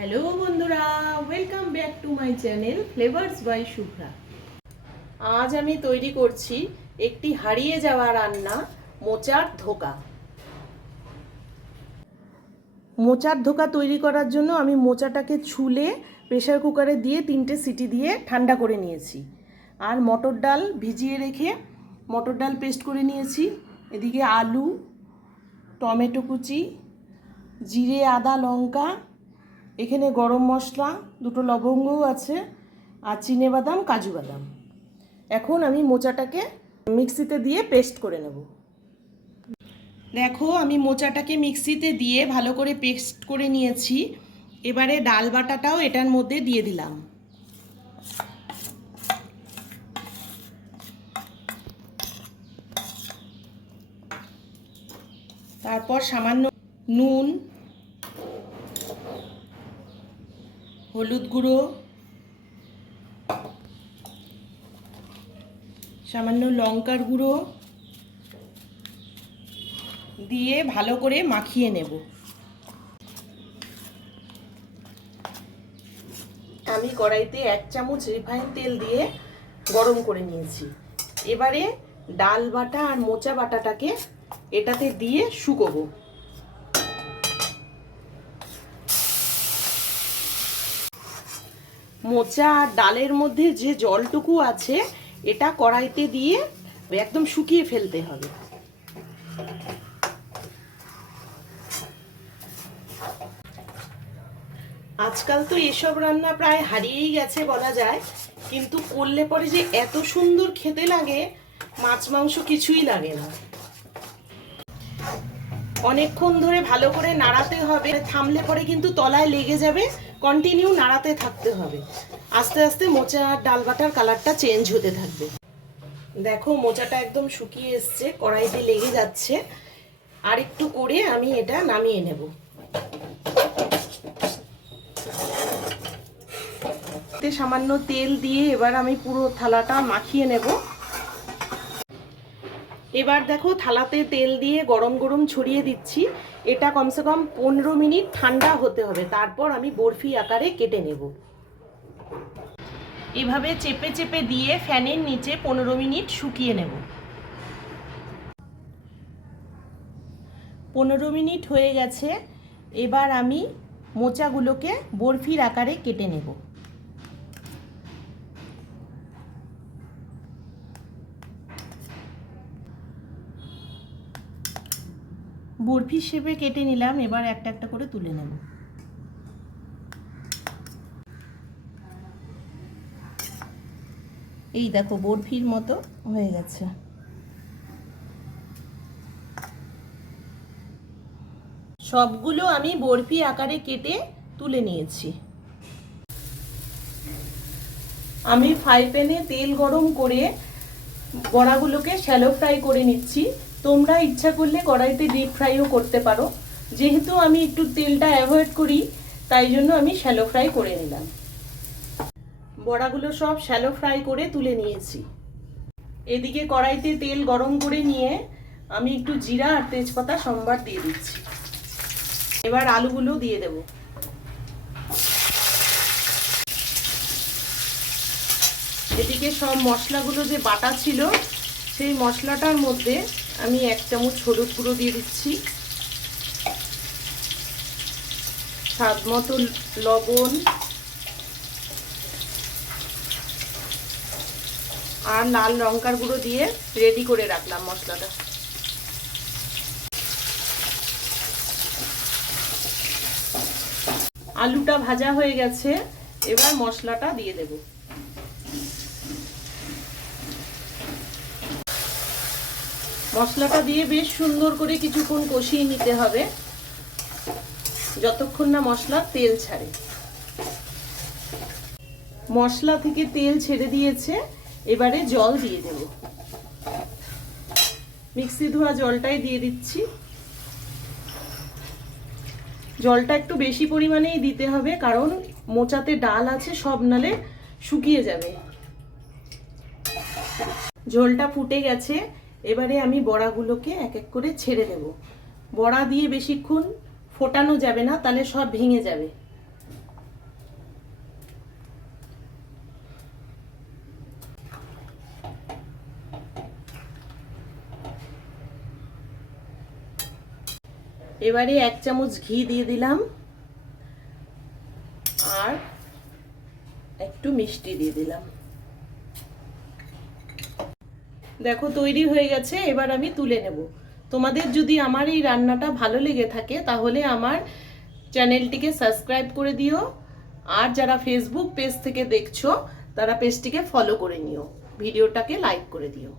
Hello বন্ধুরা, welcome back to my channel flavours by Shubhra. আজ আমি তৈরি করছি একটি হারিয়ে যাওয়া রান্না, মোচার ধোকা। মোচার ধোকা তৈরি করার জন্য আমি মোচাটাকে ছুলে প্রেসার কুকারে দিয়ে 3টে সিটি দিয়ে ঠান্ডা করে নিয়েছি। আর মটর ডাল ভিজিয়ে রেখে মটর ডাল পেস্ট করে নিয়েছি। এদিকে আলু, টমেটো কুচি, জিরে, আদা, লঙ্কা, এখানে গরম মশলা, 2টো লবঙ্গও আছে, আর চিনেবাদাম, কাজু বাদাম। এখন আমি মোচাটাকে মিক্সিতে দিয়ে পেস্ট করে নেব। দেখো, আমি মোচাটাকে মিক্সিতে দিয়ে ভালো করে পেস্ট করে নিয়েছি। এবারে ডাল বাটাটাও এটার মধ্যে দিয়ে দিলাম। তারপর সামান্য নুন, হলুদ গুঁড়ো, সামান্য লঙ্কার গুঁড়ো দিয়ে ভালো করে মাখিয়ে নেব। আমি কড়াইতে 1 চামচ রিফাইন তেল দিয়ে গরম করে নিয়েছি। এবারে ডাল বাটা আর মোচা বাটাটাকে এটাতে দিয়ে শুকোবো। মোচা আর ডালের মধ্যে যে জলটুকু আছে এটা কড়াইতে দিয়ে একদম শুকিয়ে ফেলতে হবে। আজকাল তো এসব রান্না প্রায় হারিয়েই গেছে বলা যায়, কিন্তু করলে পরে যে এত সুন্দর খেতে লাগে, মাছ মাংস কিছুই লাগে না। অনেকক্ষণ ধরে ভালো করে নাড়াতে হবে, থামলে পরে কিন্তু তলায় লেগে যাবে। কন্টিনিউ নাড়াতে থাকতে হবে, আস্তে আস্তে মোচা আর ডাল বাটার কালারটা চেঞ্জ হতে থাকবে। দেখো, মোচাটা একদম শুকিয়ে এসছে, কড়াইতে লেগে যাচ্ছে। আর একটু করে আমি এটা নামিয়ে নেব। সামান্য তেল দিয়ে এবার আমি পুরো থালাটা মাখিয়ে নেব। এবার দেখো, থালাতে তেল দিয়ে গরম গরম ছড়িয়ে দিচ্ছি। এটা কমসে কম 15 মিনিট ঠান্ডা হতে হবে, তারপর আমি বরফি আকারে কেটে নেব। এভাবে চেপে চেপে দিয়ে ফ্যানের নিচে 15 মিনিট শুকিয়ে নেব। 15 মিনিট হয়ে গেছে। এবার আমি মোচাগুলোকে বরফির আকারে কেটে নেব। বরফি শেপে কেটে নিলাম। এবার একটা একটা করে তুলে নেব। এই দেখো, বরফির মতো হয়ে গেছে। সবগুলো আমি বরফি আকারে কেটে তুলে নিয়েছি। আমি ফ্রাই প্যানে তেল গরম করে বড়াগুলোকে শ্যালো ফ্রাই করে নিচ্ছি। তোমরা ইচ্ছা করলে কড়াইতে ডিপ ফ্রাইও করতে পারো। যেহেতু আমি একটু তেলটা অ্যাভয়েড করি, তাই জন্য আমি শ্যালো ফ্রাই করে নিলাম। বড়াগুলো সব শ্যালো ফ্রাই করে তুলে নিয়েছি। এদিকে কড়াইতে তেল গরম করে নিয়ে আমি একটু জিরা আর তেজপাতা সম্বার দিয়ে দিচ্ছি। এবার আলুগুলো দিয়ে দেব। এদিকে সব মশলাগুলো যে বাটা ছিল, সেই মশলাটার মধ্যে আমি 1 চামচ হলুদ গুঁড়ো দিয়ে দিচ্ছি, স্বাদ মতো লবণ আর লাল লঙ্কার গুঁড়ো দিয়ে রেডি করে রাখলাম মশলাটা। আলুটা ভাজা হয়ে গেছে। এবার মশলাটা দিয়ে দেব। মশলাটা দিয়ে বেশ সুন্দর করে কিছুক্ষণ কষিয়ে নিতে হবে, যতক্ষণ না মশলার তেল ছাড়ে। মশলা থেকে তেল ছেড়ে দিয়েছে। এবারে জল দিয়ে দেব। মিক্সি ধোয়া জলটাই দিয়ে দিচ্ছি। জলটা একটু বেশি পরিমাণেই দিতে হবে, কারণ মোচাতে ডাল আছে, সব নালে শুকিয়ে যাবে। ঝোলটা ফুটে গেছে। এবারে আমি বড়াগুলোকে এক এক করে ছেড়ে দেব। বড়া দিয়ে বেশিক্ষণ ফোটানো যাবে না, তাহলে সব ভেঙে যাবে। এবারে 1 চামচ ঘি দিয়ে দিলাম আর একটু মিষ্টি দিয়ে দিলাম। দেখো তৈরি হয়ে গেছে, এবার আমি তুলে নেব। তোমাদের যদি আমার এই রান্নাটা ভালো লেগে থাকে তাহলে আমার চ্যানেলটিকে সাবস্ক্রাইব করে দিও, আর যারা ফেসবুক পেজ থেকে দেখছো তারা পেজটিকে ফলো করে নিও, ভিডিওটাকে লাইক করে দিও।